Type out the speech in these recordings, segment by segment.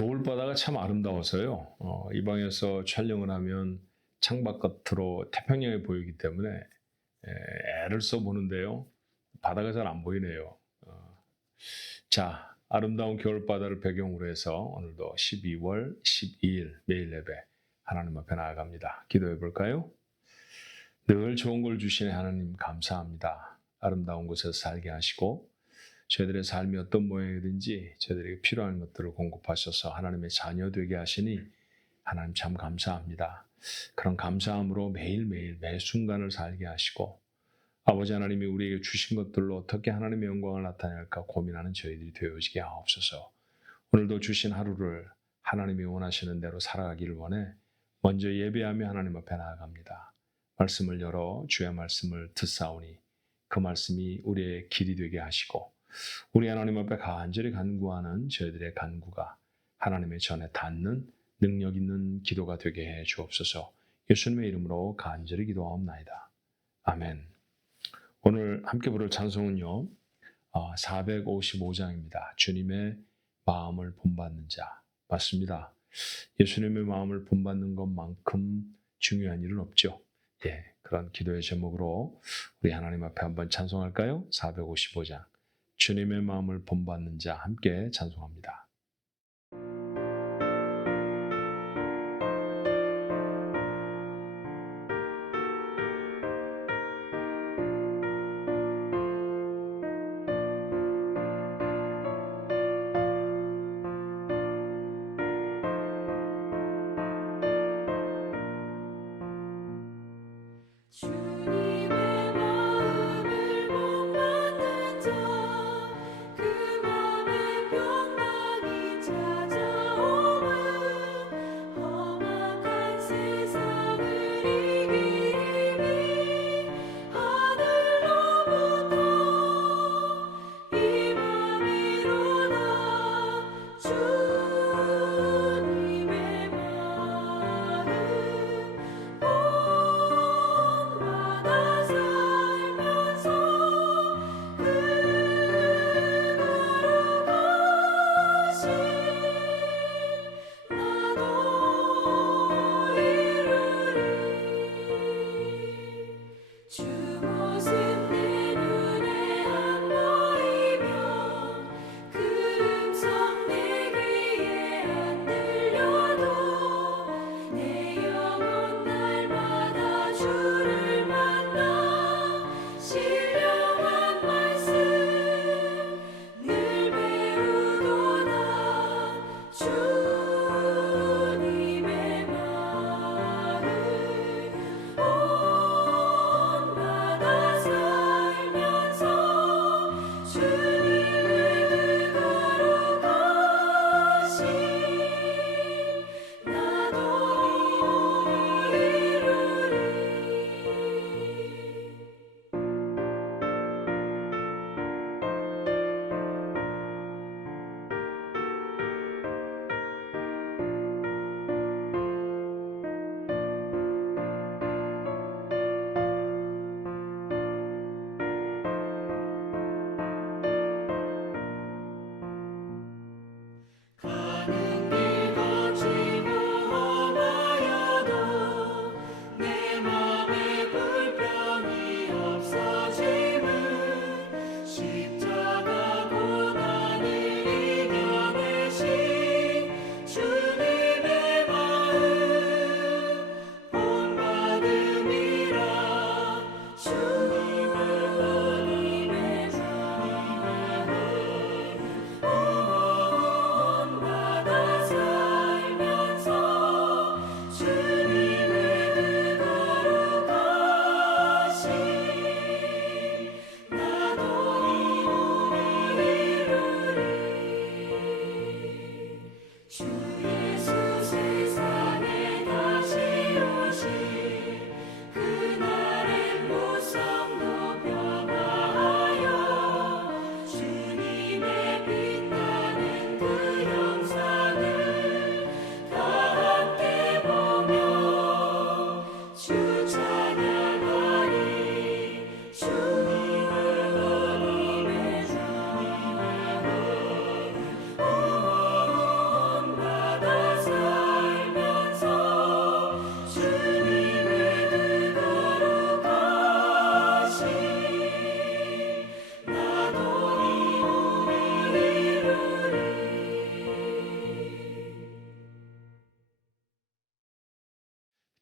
겨울바다가 참 아름다워서요. 이 방에서 촬영을 하면 창밖 끝으로 태평양이 보이기 때문에 애를 써보는데요. 바다가 잘 안 보이네요. 자, 아름다운 겨울바다를 배경으로 해서 오늘도 12월 12일 매일 예배 하나님 앞에 나아갑니다. 기도해 볼까요? 늘 좋은 걸 주시는 하나님 감사합니다. 아름다운 곳에서 살게 하시고 저희들의 삶이 어떤 모양이든지 저희들에게 필요한 것들을 공급하셔서 하나님의 자녀 되게 하시니 하나님 참 감사합니다. 그런 감사함으로 매일매일 매 순간을 살게 하시고 아버지 하나님이 우리에게 주신 것들로 어떻게 하나님의 영광을 나타낼까 고민하는 저희들이 되어지게 하옵소서. 오늘도 주신 하루를 하나님이 원하시는 대로 살아가기를 원해 먼저 예배하며 하나님 앞에 나아갑니다. 말씀을 열어 주의 말씀을 듣사오니 그 말씀이 우리의 길이 되게 하시고 우리 하나님 앞에 간절히 간구하는 저희들의 간구가 하나님의 전에 닿는 능력 있는 기도가 되게 해 주옵소서. 예수님의 이름으로 간절히 기도하옵나이다. 아멘. 오늘 함께 부를 찬송은요. 455장입니다. 주님의 마음을 본받는 자. 맞습니다. 예수님의 마음을 본받는 것만큼 중요한 일은 없죠. 그런 기도의 제목으로 우리 하나님 앞에 한번 찬송할까요? 455장. 주님의 마음을 본받는 자 함께 찬송합니다. 주님의 마음을 본받는 자 그 맘에 평강이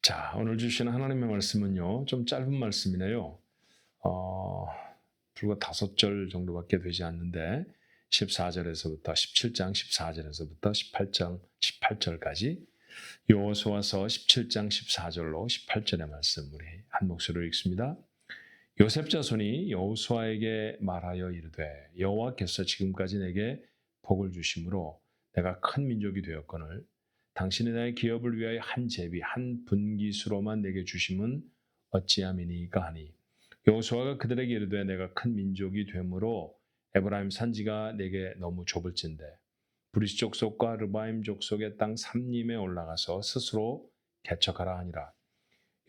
자, 오늘 주신 하나님의 말씀은요, 좀 짧은 말씀이네요. 어, 불과 5절 정도밖에 되지 않는데 14절에서부터 17장 14절에서부터 18장 18절까지 여호수아서 17장 14절로 18절의 말씀 우리 한 목소리로 읽습니다. 요셉 자손이 여호수아에게 말하여 이르되 여호와께서 지금까지 내게 복을 주심으로 내가 큰 민족이 되었거늘 당신이 나의 기업을 위하여 한 제비 한 분깃으로만 내게 주심은 어찌함이니까 하니 여호수아가 그들에게 이르되 내가 큰 민족이 되므로 에브라임 산지가 내게 너무 좁을진대 브리스 족속과 르바임 족속의 땅 삼림에 올라가서 스스로 개척하라 하니라.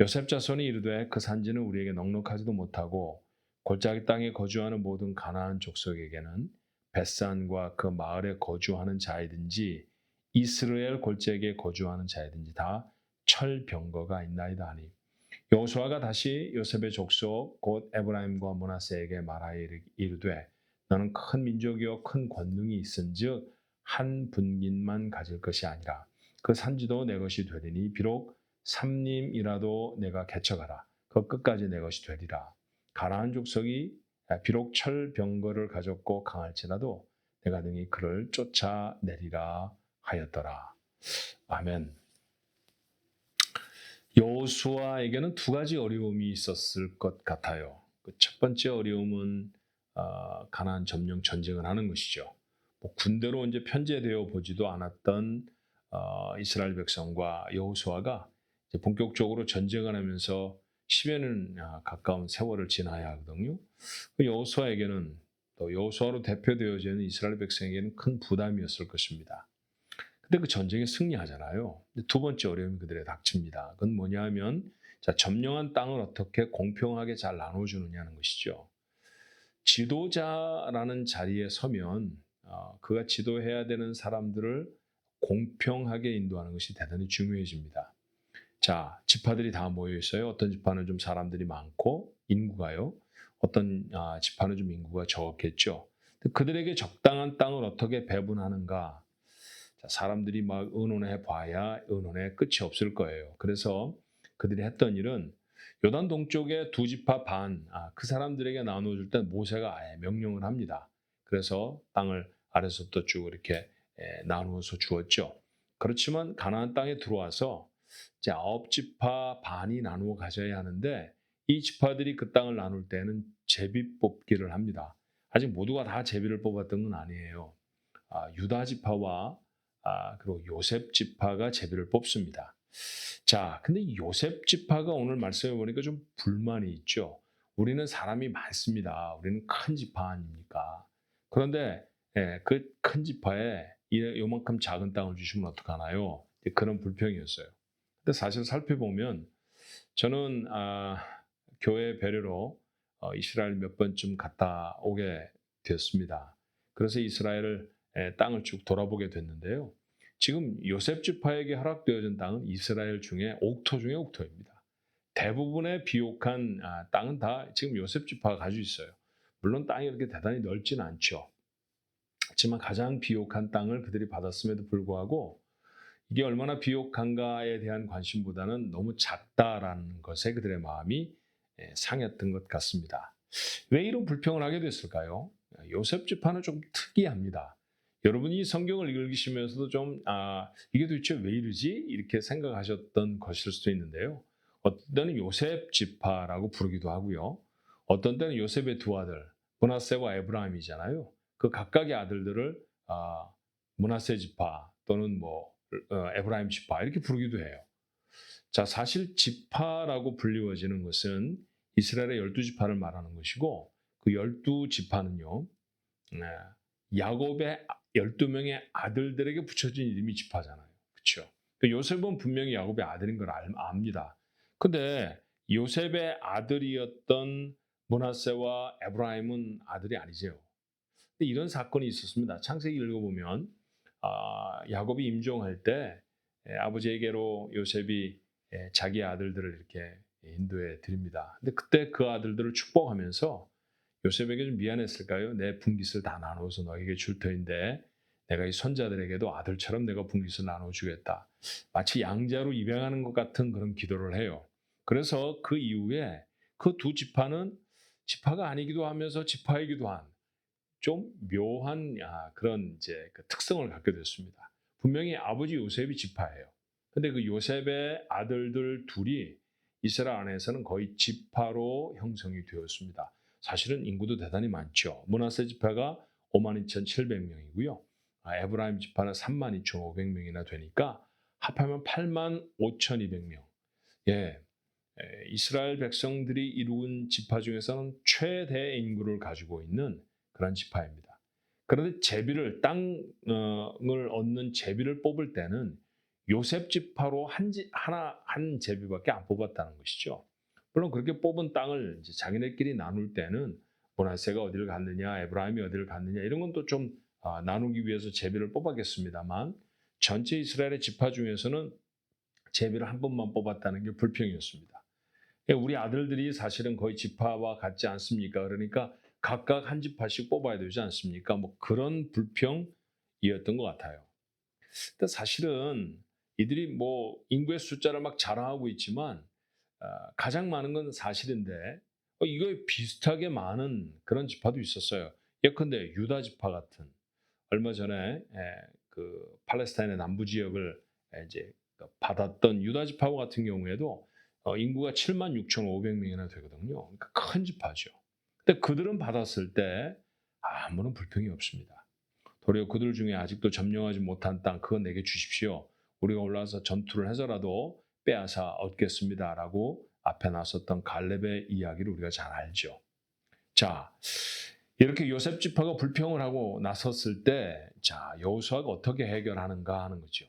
요셉 자손이 이르되 그 산지는 우리에게 넉넉하지도 못하고 골짜기 땅에 거주하는 모든 가나안 족속에게는 벳산과 그 마을에 거주하는 자이든지 이스라엘 골짜기에 거주하는 자이든지 다 철병거가 있나이다 하니 여호수아가 다시 요셉의 족속 곧 에브라임과 므낫세에게 말하여 이르되 너는 큰 민족이요 큰 권능이 있은즉 한 분깃만 가질 것이 아니라 그 산지도 내 것이 되리니 비록 삼림이라도 내가 개척하라 그 끝까지 내 것이 되리라. 가나안 족속이 비록 철병거를 가졌고 강할지라도 내가 능히 그를 쫓아내리라 하였더라. 아멘. 여호수아에게는 두 가지 어려움이 있었을 것 같아요. 그 첫 번째 어려움은 가나안 점령 전쟁을 하는 것이죠. 뭐 군대로 이제 편제되어 보지도 않았던 이스라엘 백성과 여호수아가 본격적으로 전쟁을 하면서 10여 년 가까운 세월을 지나야 하거든요. 그 여호수아에게는 또 여호수아로 대표되어지는 이스라엘 백성에게는 큰 부담이었을 것입니다. 근데 그 전쟁에 승리하잖아요. 두 번째 어려움이 그들에 닥칩니다. 그건 뭐냐 하면 자, 점령한 땅을 어떻게 공평하게 잘 나눠주느냐는 것이죠. 지도자라는 자리에 서면 그가 지도해야 되는 사람들을 공평하게 인도하는 것이 대단히 중요해집니다. 자, 지파들이 다 모여 있어요. 어떤 지파는 좀 사람들이 많고 인구가요. 어떤 지파는 좀 인구가 적겠죠. 그들에게 적당한 땅을 어떻게 배분하는가? 자, 사람들이 막 의논해 봐야 의논의 끝이 없을 거예요. 그래서 그들이 했던 일은 요단 동쪽의 두 지파 반, 그 사람들에게 나눠줄 때 모세가 아예 명령을 합니다. 그래서 땅을 아래서부터 쭉 이렇게 나누어서 주었죠. 그렇지만 가나안 땅에 들어와서 이제 9지파 반이 나누어 가져야 하는데 이 지파들이 그 땅을 나눌 때는 제비 뽑기를 합니다. 아직 모두가 다 제비를 뽑았던 건 아니에요. 유다 지파와 그리고 요셉 지파가 제비를 뽑습니다. 자, 근데 요셉 지파가 오늘 말씀해 보니까 좀 불만이 있죠. 우리는 사람이 많습니다. 우리는 큰 지파 아닙니까? 그런데 그 큰 지파에 요만큼 작은 땅을 주시면 어떡하나요? 그런 불평이었어요. 근데 사실 살펴보면 저는 교회 배려로 이스라엘 몇 번쯤 갔다 오게 되었습니다. 그래서 이스라엘을 땅을 쭉 돌아보게 됐는데요. 지금 요셉 지파에게 허락되어진 땅은 이스라엘 중에 옥토 중에 옥토입니다. 대부분의 비옥한 땅은 다 지금 요셉 지파가 가지고 있어요. 물론 땅이 이렇게 대단히 넓지는 않죠. 하지만 가장 비옥한 땅을 그들이 받았음에도 불구하고 이게 얼마나 비옥한가에 대한 관심보다는 너무 작다라는 것에 그들의 마음이 상했던 것 같습니다. 왜 이런 불평을 하게 됐을까요? 요셉 지파는 좀 특이합니다. 여러분이 성경을 읽으시면서도 좀 이게 도대체 왜 이러지? 이렇게 생각하셨던 것일 수도 있는데요. 어떤 때는 요셉 지파라고 부르기도 하고요. 어떤 때는 요셉의 두 아들 므낫세와 에브라임이잖아요. 그 각각의 아들들을 므낫세 지파 또는 뭐 에브라임 지파 이렇게 부르기도 해요. 자, 사실 지파라고 불리워지는 것은 이스라엘의 12지파를 말하는 것이고 그 12지파는요. 야곱의 12명의 아들들에게 붙여진 이름이 지파잖아요. 그렇죠? 요셉은 분명히 야곱의 아들인 걸 압니다. 근데 요셉의 아들이었던 므낫세와 에브라임은 아들이 아니죠. 이런 사건이 있었습니다. 창세기 읽어보면 야곱이 임종할 때 아버지에게로 요셉이 자기 아들들을 이렇게 인도해 드립니다. 근데 그때 그 아들들을 축복하면서 요셉에게 좀 미안했을까요? 내 분깃을 다 나눠서 너에게 줄 터인데 내가 이 손자들에게도 아들처럼 내가 분깃을 나눠주겠다. 마치 양자로 입양하는 것 같은 그런 기도를 해요. 그래서 그 이후에 그 두 지파는 지파가 아니기도 하면서 지파이기도 한 좀 묘한 그런 이제 그 특성을 갖게 됐습니다. 분명히 아버지 요셉이 지파예요. 근데 그 요셉의 아들들 둘이 이스라엘 안에서는 거의 지파로 형성이 되었습니다. 사실은 인구도 대단히 많죠. 므낫세 지파가 52,700명이고요. 에브라임 지파는 32,500명이나 되니까 합하면 85,200명. 예, 이스라엘 백성들이 이룬 지파 중에서는 최대 인구를 가지고 있는 그런 지파입니다. 그런데 제비를 땅을 얻는 제비를 뽑을 때는 요셉 지파로 한 제비밖에 안 뽑았다는 것이죠. 물론 그렇게 뽑은 땅을 이제 자기네끼리 나눌 때는 므낫세가 어디를 갔느냐, 에브라임이 어디를 갔느냐 이런 건 또 좀 나누기 위해서 제비를 뽑았겠습니다만 전체 이스라엘의 지파 중에서는 제비를 한 번만 뽑았다는 게 불평이었습니다. 우리 아들들이 사실은 거의 지파와 같지 않습니까? 그러니까 각각 한 지파씩 뽑아야 되지 않습니까? 뭐 그런 불평이었던 것 같아요. 근데 사실은 이들이 뭐 인구의 숫자를 막 자랑하고 있지만 가장 많은 건 사실인데 이거에 비슷하게 많은 그런 지파도 있었어요. 예컨대 유다 지파 같은 얼마 전에 그 팔레스타인의 남부 지역을 이제 받았던 유다 지파 같은 경우에도 인구가 76,500명이나 되거든요. 그러니까 큰 지파죠. 근데 그들은 받았을 때 아무런 불평이 없습니다. 도리어 그들 중에 아직도 점령하지 못한 땅 그거 내게 주십시오. 우리가 올라와서 전투를 해서라도 빼앗아 얻겠습니다라고 앞에 나섰던 갈렙의 이야기를 우리가 잘 알죠. 자, 이렇게 요셉 지파가 불평을 하고 나섰을 때, 자, 여호수아가 어떻게 해결하는가 하는 거죠.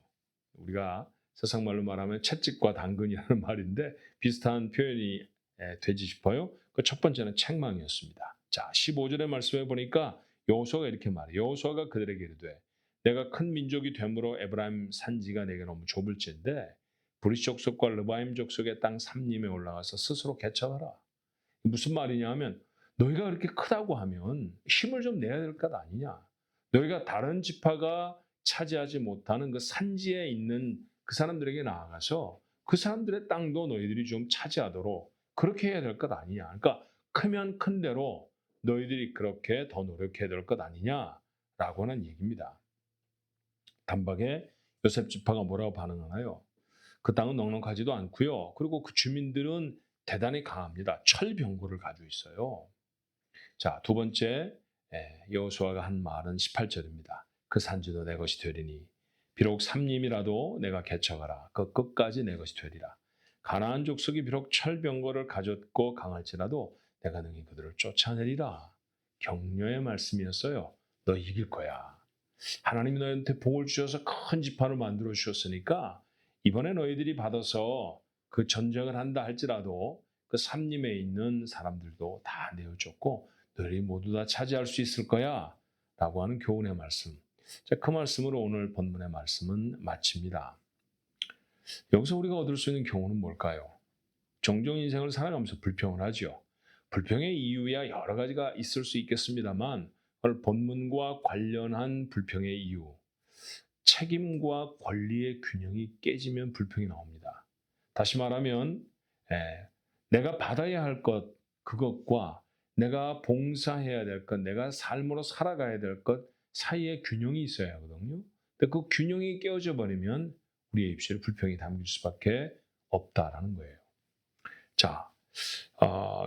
우리가 세상 말로 말하면 채찍과 당근이라는 말인데 비슷한 표현이 되지 싶어요. 그 첫 번째는 책망이었습니다. 자, 15절의 말씀에 보니까 여호수아가 이렇게 말해요. 여호수아가 그들에게 이르되 내가 큰 민족이 되므로 에브라임 산지가 내게 너무 좁을진데 브리스 족속과 르바임 족속의 땅 삼림에 올라가서 스스로 개척하라. 무슨 말이냐 하면 너희가 그렇게 크다고 하면 힘을 좀 내야 될 것 아니냐. 너희가 다른 지파가 차지하지 못하는 그 산지에 있는 그 사람들에게 나아가서 그 사람들의 땅도 너희들이 좀 차지하도록 그렇게 해야 될 것 아니냐. 그러니까 크면 큰 대로 너희들이 그렇게 더 노력해야 될 것 아니냐라고 하는 얘기입니다. 단박에 요셉 지파가 뭐라고 반응하나요? 그 땅은 넉넉하지도 않고요. 그리고 그 주민들은 대단히 강합니다. 철병거를 가지고 있어요. 자, 두 번째 여호수아가 한 말은 18절입니다. 그 산지도 내 것이 되리니 비록 삼림이라도 내가 개척하라. 그 끝까지 내 것이 되리라. 가나안 족속이 비록 철병거를 가졌고 강할지라도 내가 능히 그들을 쫓아내리라. 격려의 말씀이었어요. 너 이길 거야. 하나님이 너희한테 복을 주셔서 큰 지파를 만들어 주셨으니까 이번에 너희들이 받아서 그 전쟁을 한다 할지라도 그 삼림에 있는 사람들도 다 내어줬고 너희들이 모두 다 차지할 수 있을 거야 라고 하는 교훈의 말씀. 자, 그 말씀으로 오늘 본문의 말씀은 마칩니다. 여기서 우리가 얻을 수 있는 교훈은 뭘까요? 종종 인생을 살아가면서 불평을 하죠. 불평의 이유야 여러 가지가 있을 수 있겠습니다만 오늘 본문과 관련한 불평의 이유, 책임과 권리의 균형이 깨지면 불평이 나옵니다. 다시 말하면 내가 받아야 할 것, 그것과 내가 봉사해야 될 것, 내가 삶으로 살아가야 될 것 사이에 균형이 있어야 하거든요. 근데 그 균형이 깨어져 버리면 우리의 입술에 불평이 담길 수밖에 없다라는 거예요. 자,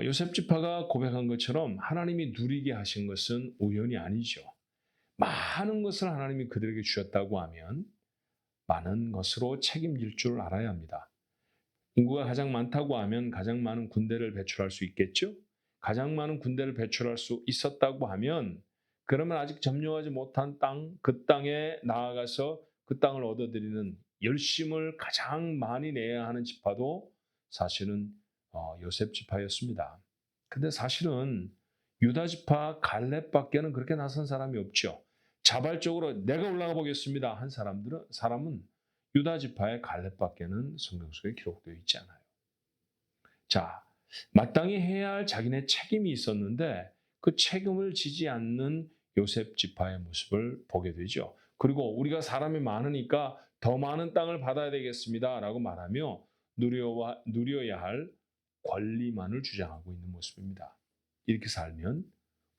요셉 지파가 고백한 것처럼 하나님이 누리게 하신 것은 우연이 아니죠. 많은 것을 하나님이 그들에게 주셨다고 하면 많은 것으로 책임질 줄 알아야 합니다. 인구가 가장 많다고 하면 가장 많은 군대를 배출할 수 있겠죠? 가장 많은 군대를 배출할 수 있었다고 하면 그러면 아직 점령하지 못한 땅, 그 땅에 나아가서 그 땅을 얻어들이는 열심을 가장 많이 내야 하는 지파도 사실은 요셉 지파였습니다. 근데 사실은 유다 지파 갈렙밖에는 그렇게 나선 사람이 없죠. 자발적으로 내가 올라가 보겠습니다 한 사람은 유다 지파의 갈렙밖에는 성경 속에 기록되어 있지 않아요. 자, 마땅히 해야 할 자기네 책임이 있었는데 그 책임을 지지 않는 요셉 지파의 모습을 보게 되죠. 그리고 우리가 사람이 많으니까 더 많은 땅을 받아야 되겠습니다라고 말하며 누려야 할 권리만을 주장하고 있는 모습입니다. 이렇게 살면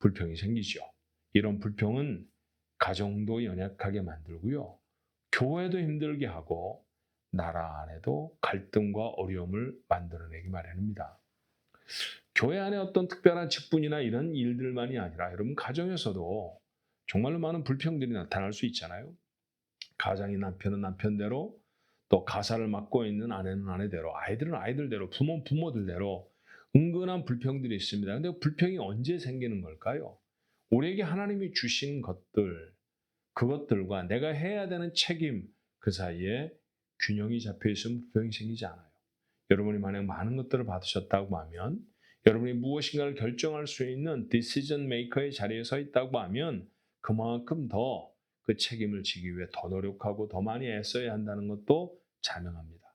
불평이 생기죠. 이런 불평은 가정도 연약하게 만들고요. 교회도 힘들게 하고 나라 안에도 갈등과 어려움을 만들어내기 마련입니다. 교회 안에 어떤 특별한 직분이나 이런 일들만이 아니라 여러분 가정에서도 정말로 많은 불평들이 나타날 수 있잖아요. 가장이 남편은 남편대로, 또 가사를 맡고 있는 아내는 아내대로, 아이들은 아이들대로, 부모는 부모들대로 은근한 불평들이 있습니다. 근데 불평이 언제 생기는 걸까요? 우리에게 하나님이 주신 것들, 그것들과 내가 해야 되는 책임, 그 사이에 균형이 잡혀 있으면 불평이 생기지 않아요. 여러분이 만약 많은 것들을 받으셨다고 하면, 여러분이 무엇인가를 결정할 수 있는 디시전 메이커의 자리에 서 있다고 하면 그만큼 더 그 책임을 지기 위해 더 노력하고 더 많이 애써야 한다는 것도 자명합니다.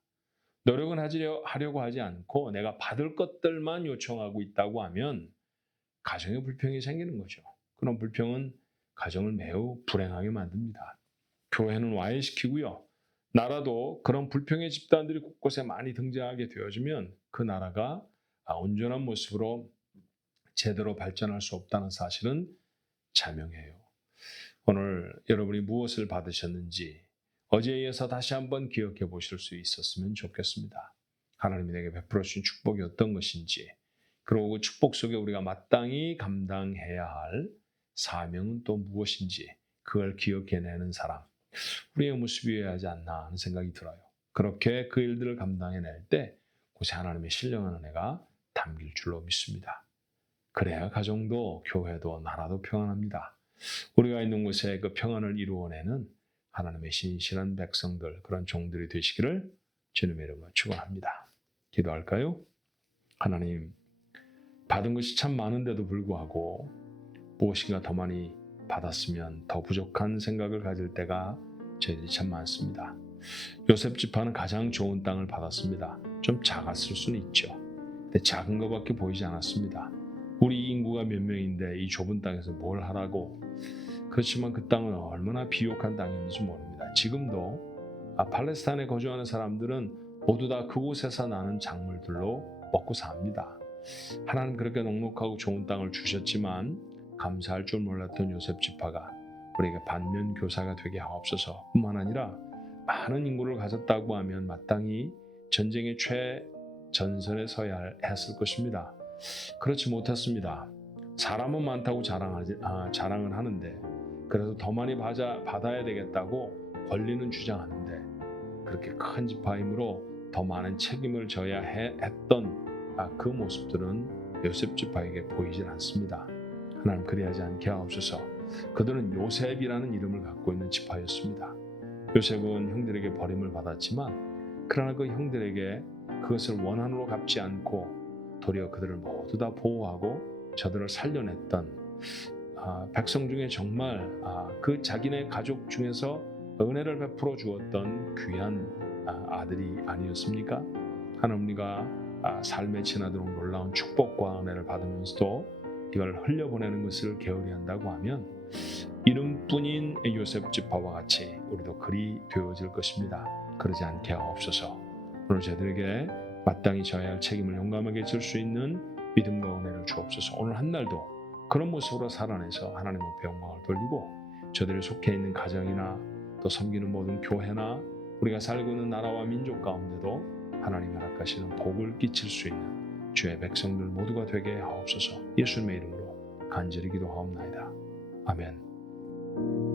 노력은 하려고 하지 않고 내가 받을 것들만 요청하고 있다고 하면 가정에 불평이 생기는 거죠. 그런 불평은 가정을 매우 불행하게 만듭니다. 교회는 와해시키고요. 나라도 그런 불평의 집단들이 곳곳에 많이 등장하게 되어지면 그 나라가 온전한 모습으로 제대로 발전할 수 없다는 사실은 자명해요. 오늘 여러분이 무엇을 받으셨는지 어제에 이어서 다시 한번 기억해 보실 수 있었으면 좋겠습니다. 하나님이 내게 베풀어 주신 축복이 어떤 것인지, 그리고 그 축복 속에 우리가 마땅히 감당해야 할 사명은 또 무엇인지 그걸 기억해내는 사람, 우리의 모습이어야 하지 않나 하는 생각이 들어요. 그렇게 그 일들을 감당해낼 때 곳에 하나님의 신령한 은혜가 담길 줄로 믿습니다. 그래야 가정도 교회도 나라도 평안합니다. 우리가 있는 곳에 그 평안을 이루어내는 하나님의 신실한 백성들, 그런 종들이 되시기를 주님의 이름으로 축원합니다. 기도할까요? 하나님, 받은 것이 참 많은데도 불구하고 무엇인가 더 많이 받았으면 더 부족한 생각을 가질 때가 저희들이 참 많습니다. 요셉 지파는 가장 좋은 땅을 받았습니다. 좀 작았을 수는 있죠. 근데 작은 것밖에 보이지 않았습니다. 우리 인구가 몇 명인데 이 좁은 땅에서 뭘 하라고. 그렇지만 그 땅은 얼마나 비옥한 땅이었는지 모릅니다. 지금도 팔레스타인에 거주하는 사람들은 모두 다 그곳에서 나는 작물들로 먹고 삽니다. 하나님 그렇게 넉넉하고 좋은 땅을 주셨지만 감사할 줄 몰랐던 요셉 지파가 우리에게 반면 교사가 되게 하옵소서. 뿐만 아니라 많은 인구를 가졌다고 하면 마땅히 전쟁의 최전선에 서야 했을 것입니다. 그렇지 못했습니다. 사람은 많다고 자랑을 하는데, 그래서 더 많이 받아야 되겠다고 권리는 주장하는데, 그렇게 큰 지파이므로 더 많은 책임을 져야 했던 그 모습들은 요셉 지파에게 보이질 않습니다. 하나님 그리하지 않게 하옵소서. 그들은 요셉이라는 이름을 갖고 있는 지파였습니다. 요셉은 형들에게 버림을 받았지만 그러나 그 형들에게 그것을 원한으로 갚지 않고 도리어 그들을 모두 다 보호하고 저들을 살려냈던 백성 중에 정말 그 자기네 가족 중에서 은혜를 베풀어 주었던 귀한 아들이 아니었습니까? 하나님과 삶에 지나도록 놀라운 축복과 은혜를 받으면서도 이걸 흘려보내는 것을 게으리한다고 하면 이름뿐인 요셉 지파와 같이 우리도 그리 되어질 것입니다. 그러지 않게 하옵소서. 오늘 저희들에게 마땅히 져야 할 책임을 용감하게 질 수 있는 믿음과 은혜를 주옵소서. 오늘 한 날도 그런 모습으로 살아내서 하나님 앞에 영광을 돌리고 저들이 속해 있는 가정이나 또 섬기는 모든 교회나 우리가 살고 있는 나라와 민족 가운데도 하나님이 허락하시는 복을 끼칠 수 있는 주의 백성들 모두가 되게 하옵소서. 예수님의 이름으로 간절히 기도하옵나이다. 아멘.